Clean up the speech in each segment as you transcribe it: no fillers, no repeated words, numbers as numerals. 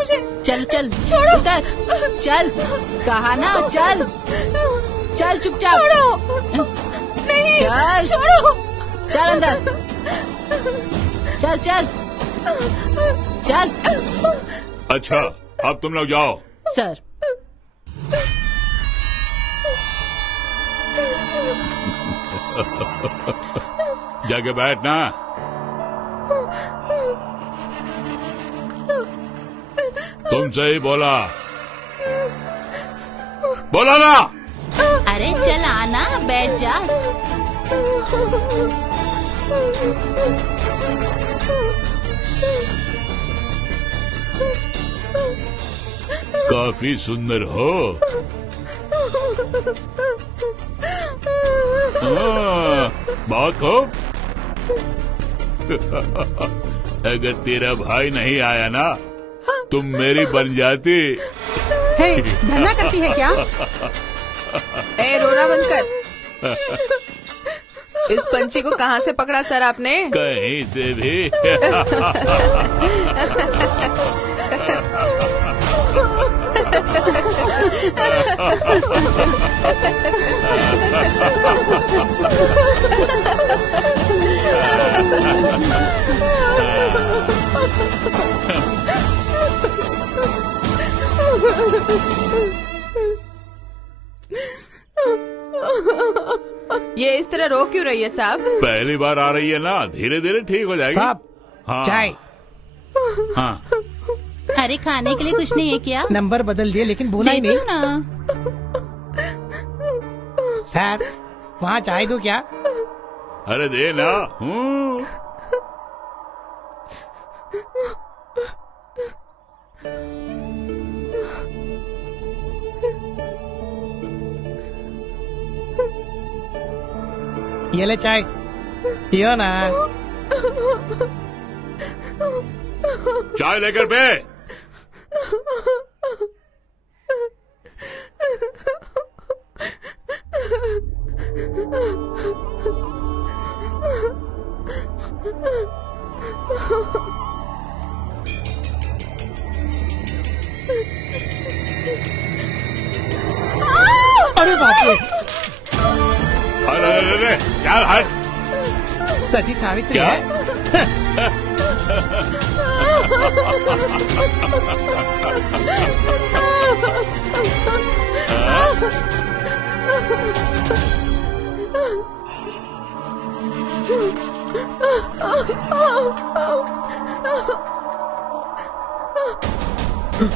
मुझे। चल चल छोड़ो। उतर, चल कहा ना, चल चल चुपचाप। छोड़ो। नहीं, चल छोड़ो। चल अंदर, चल चल चल। अच्छा, अब तुम लोग जाओ। सर जाके बैठना। तुम सही बोला, बोला ना। अरे चल आना, बैठ जा। काफी सुंदर हो। बहुत खूब। अगर तेरा भाई नहीं आया ना, तुम मेरी बन जाती। हे, धन्ना करती है क्या? ए, रोना बंद कर। इस पंछी को कहाँ से पकड़ा सर आपने? कहीं से भी। ये इस तरह रो क्यों रही है साहब? पहली बार आ रही है ना, धीरे धीरे ठीक हो जाएगी। साहब, हाँ। चाय। हाँ, अरे खाने के लिए कुछ नहीं है क्या? नंबर बदल दिए लेकिन बोला ही दे नहीं। दो ना। सर, वहाँ चाय दो क्या? अरे दे ना। ये ले चाय, पियो ना। चाय लेकर पे। अरे बाप रे, अरे अरे अरे, चल हट। सती सावित्री क्या? है।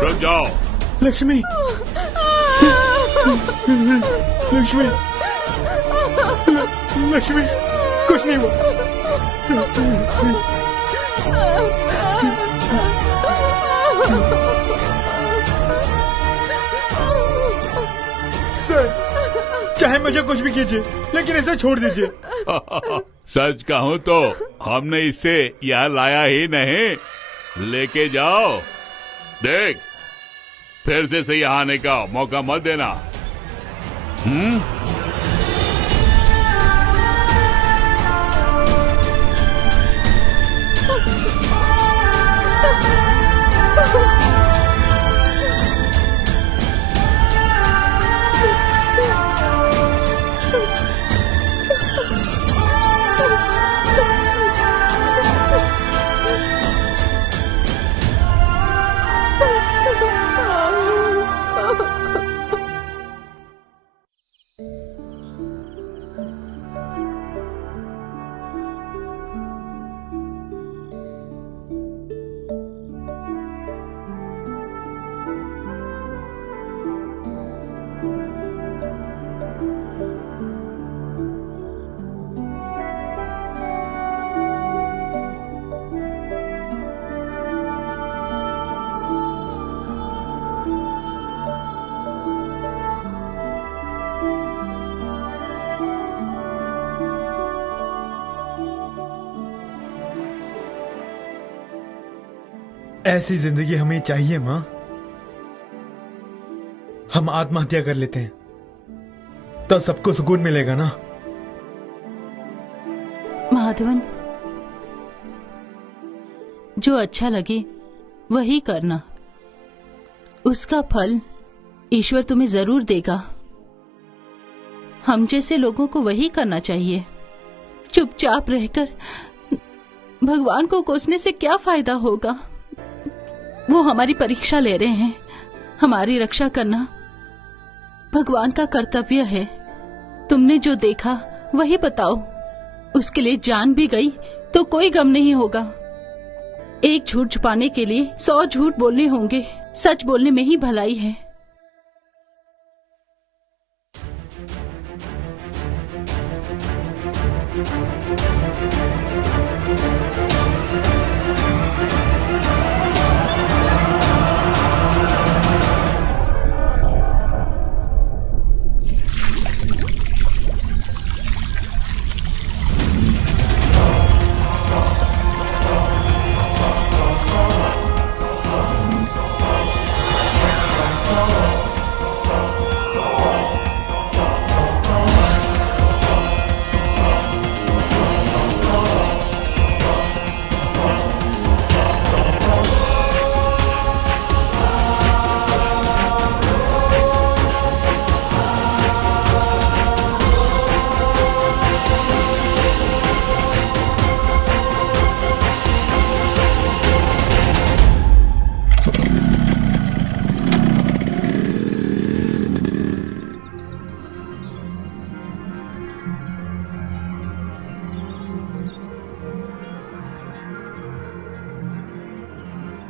रुक जाओ। लक्ष्मी, लक्ष्मी, लक्ष्मी, कुछ नहीं हुआ। सर, चाहे मुझे कुछ भी कीजिए, लेकिन इसे छोड़ दीजिए। सच कहूँ तो हमने इसे यहाँ लाया ही नहीं, लेके जाओ। देख, फिर से यहाँ आने का मौका मत देना। ऐसी जिंदगी हमें चाहिए माँ। हम आत्महत्या कर लेते हैं, तब सबको सुकून मिलेगा ना। माधवन, जो अच्छा लगे वही करना। उसका फल ईश्वर तुम्हें जरूर देगा। हम जैसे लोगों को वही करना चाहिए। चुपचाप रहकर भगवान को कोसने से क्या फायदा होगा? वो हमारी परीक्षा ले रहे हैं। हमारी रक्षा करना भगवान का कर्तव्य है। तुमने जो देखा वही बताओ। उसके लिए जान भी गई तो कोई गम नहीं होगा। एक झूठ छुपाने के लिए 100 झूठ बोलने होंगे। सच बोलने में ही भलाई है।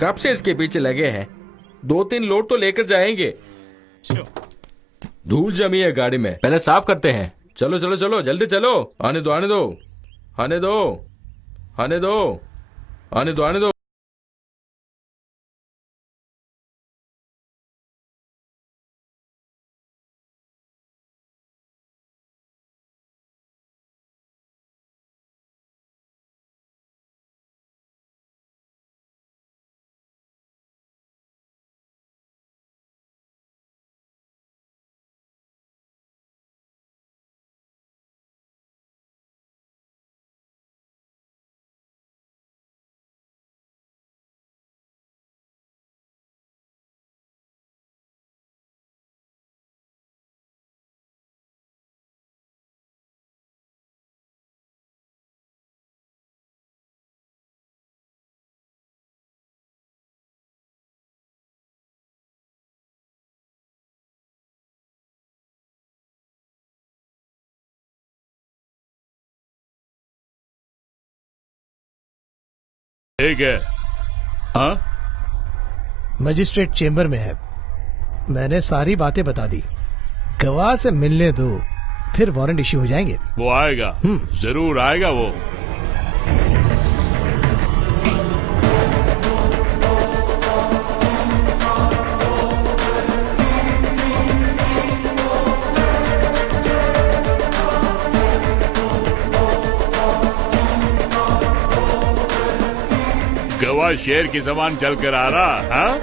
कब से इसके पीछे लगे हैं? 2-3 लोड तो लेकर जाएंगे। धूल जमी है गाड़ी में, पहले साफ करते हैं। चलो चलो चलो जल्दी चलो। आने दो आने दो आने दो आने दो आने दो आने दो। ठीक है। हाँ, मजिस्ट्रेट चेंबर में है। मैंने सारी बातें बता दी। गवाह से मिलने दो, फिर वारंट इश्यू हो जाएंगे। वो आएगा, जरूर आएगा वो। गवाह शेर की समान चल कर आ रहा। हाँ?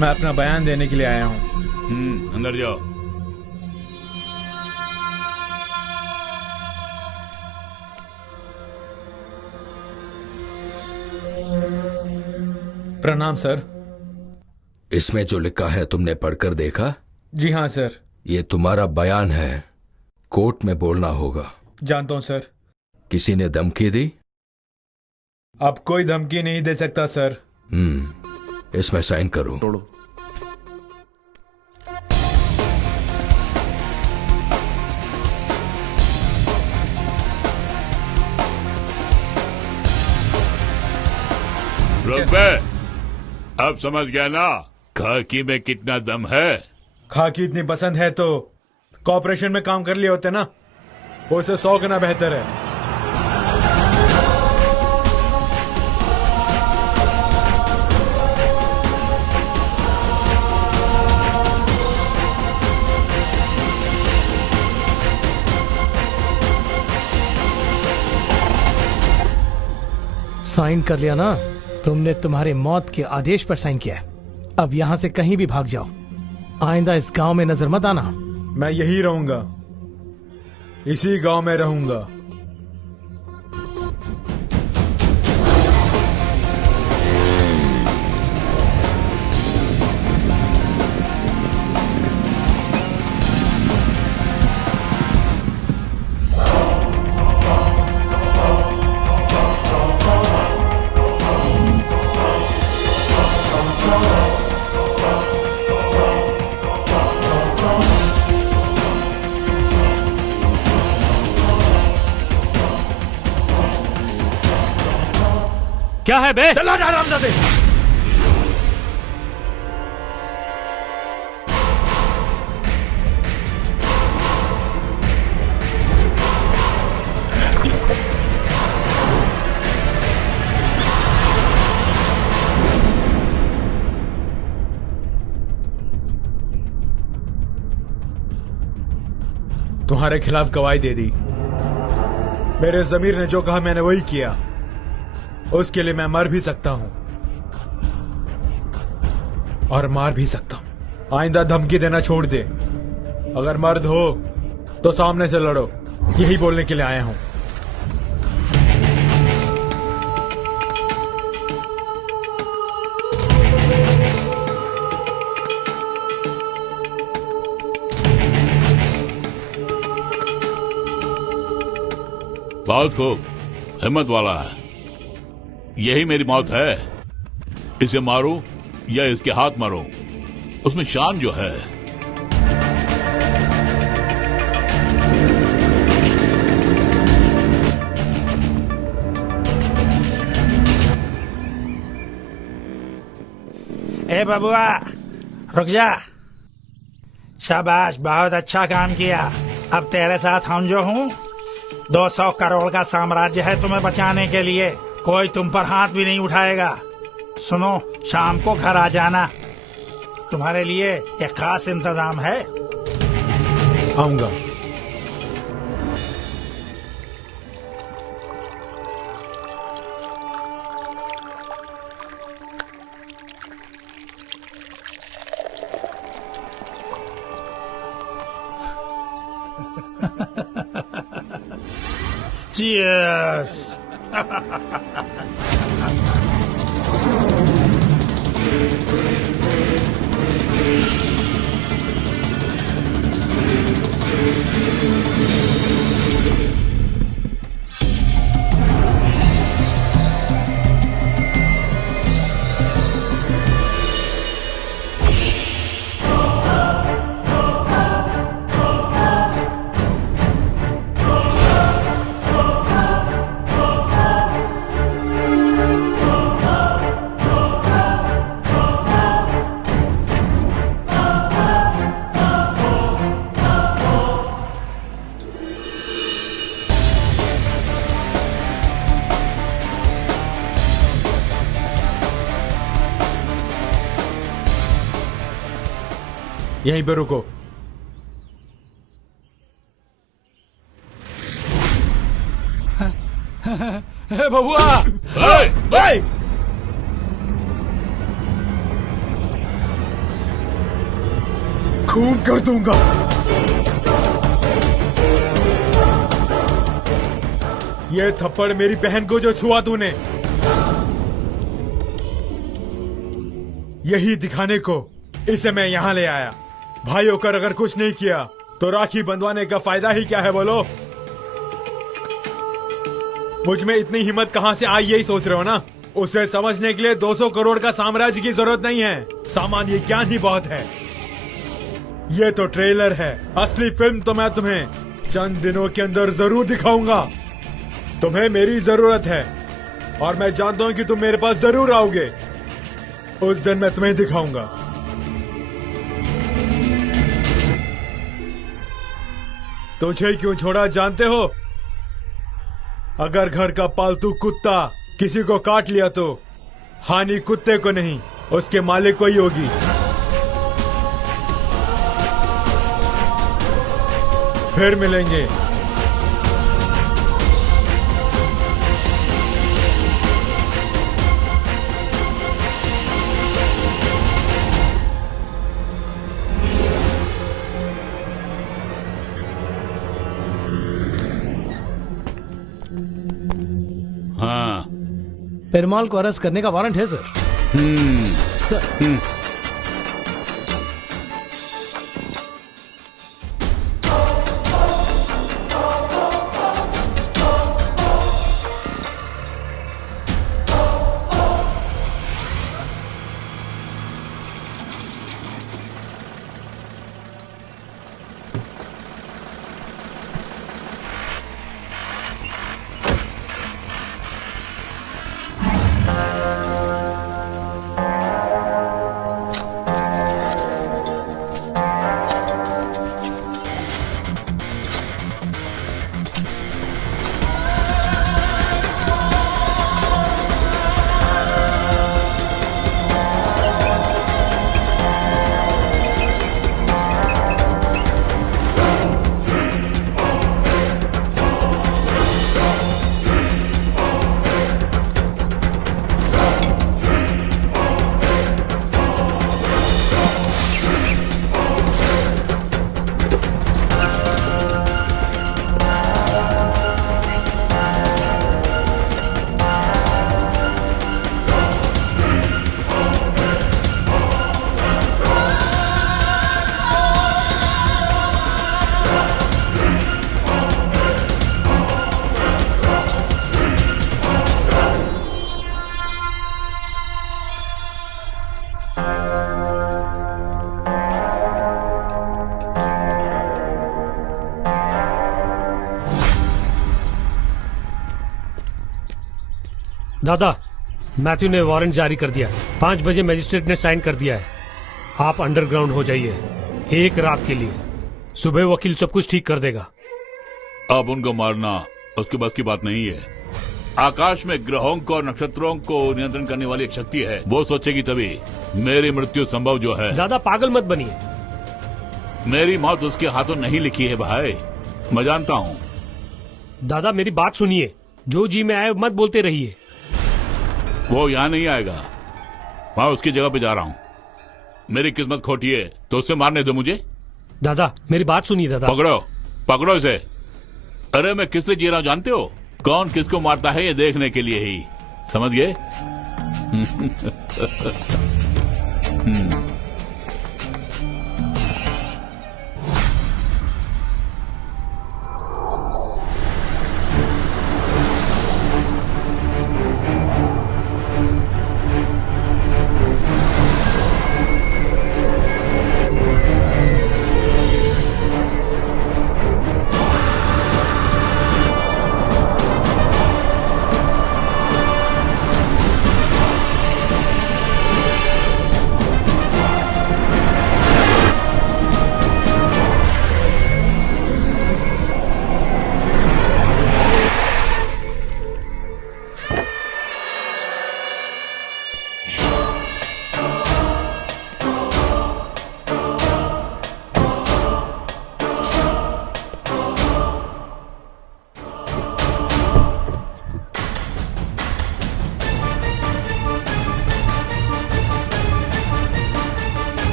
मैं अपना बयान देने के लिए आया हूँ। अंदर जाओ। प्रणाम सर। इसमें जो लिखा है तुमने पढ़कर देखा? जी हाँ सर। ये तुम्हारा बयान है, कोर्ट में बोलना होगा। जानता हूँ सर। किसी ने धमकी दी? अब कोई धमकी नहीं दे सकता सर। इसमें साइन करो। रुक बे, अब समझ गया ना खाकी में कितना दम है। खाकी इतनी पसंद है तो कॉर्पोरेशन में काम कर लिए होते ना, वो इससे 100 गुना बेहतर है। साइन कर लिया ना? तुमने तुम्हारे मौत के आदेश पर साइन किया है। अब यहाँ से कहीं भी भाग जाओ। आइंदा इस गांव में नजर मत आना। मैं यही रहूंगा, इसी गांव में रहूंगा। क्या है बे? चलो हरामजादे। तुम्हारे खिलाफ गवाही दे दी। मेरे जमीर ने जो कहा मैंने वही किया। उसके लिए मैं मर भी सकता हूं और मार भी सकता हूं। आइंदा धमकी देना छोड़ दे। अगर मर्द हो तो सामने से लड़ो। यही बोलने के लिए आया हूं। बहुत खूब, हिम्मत वाला है। यही मेरी मौत है। इसे मारूं या इसके हाथ मारूं, उसमें शान जो है। ए बबुआ, रुक जा। शाबाश, बहुत अच्छा काम किया। अब तेरे साथ हम जो हूँ, 200 करोड़ का साम्राज्य है तुम्हें बचाने के लिए। कोई तुम पर हाथ भी नहीं उठाएगा। सुनो, शाम को घर आ जाना। तुम्हारे लिए एक खास इंतजाम है। आऊंगा। Cheers! यहीं पे रुको। बबुआ, खून कर दूंगा। ये थप्पड़ मेरी बहन को जो छुआ तूने, यही दिखाने को इसे मैं यहां ले आया। भाई होकर अगर कुछ नहीं किया तो राखी बंधवाने का फायदा ही क्या है बोलो? मुझ में इतनी हिम्मत कहां से आई, यही सोच रहे हो ना? उसे समझने के लिए 200 करोड़ का साम्राज्य की जरूरत नहीं है। सामान्य ज्ञान ही बहुत है। ये तो ट्रेलर है। असली फिल्म तो मैं तुम्हें चंद दिनों के अंदर जरूर दिखाऊंगा। तुम्हें मेरी जरूरत है और मैं जानता हूं कि तुम मेरे पास जरूर आओगे। उस दिन मैं तुम्हें दिखाऊंगा। तुझे क्यों छोड़ा जानते हो? अगर घर का पालतू कुत्ता किसी को काट लिया तो हानि कुत्ते को नहीं, उसके मालिक को ही होगी। फिर मिलेंगे। हाँ, पेरुमाल को अरेस्ट करने का वारंट है सर। सर, दादा, मैथ्यू ने वारंट जारी कर दिया। 5 बजे मजिस्ट्रेट ने साइन कर दिया है। आप अंडरग्राउंड हो जाइए 1 रात के लिए। सुबह वकील सब कुछ ठीक कर देगा। अब उनको मारना उसके बस की बात नहीं है। आकाश में ग्रहों को और नक्षत्रों को नियंत्रण करने वाली एक शक्ति है, वो सोचेगी तभी मेरी मृत्यु संभव जो है। दादा पागल मत बनिए। मेरी मौत उसके हाथों नहीं लिखी है भाई, मैं जानता हूँ। दादा मेरी बात सुनिए, जो जी में आए मत बोलते रहिए। वो यहाँ नहीं आएगा, मैं उसकी जगह पे जा रहा हूँ। मेरी किस्मत खोटी है तो उसे मारने दो मुझे। दादा मेरी बात सुनिए दादा। पकड़ो पकड़ो इसे। अरे मैं किस लिए जी रहा हूँ जानते हो? कौन किसको मारता है ये देखने के लिए ही, समझ गए?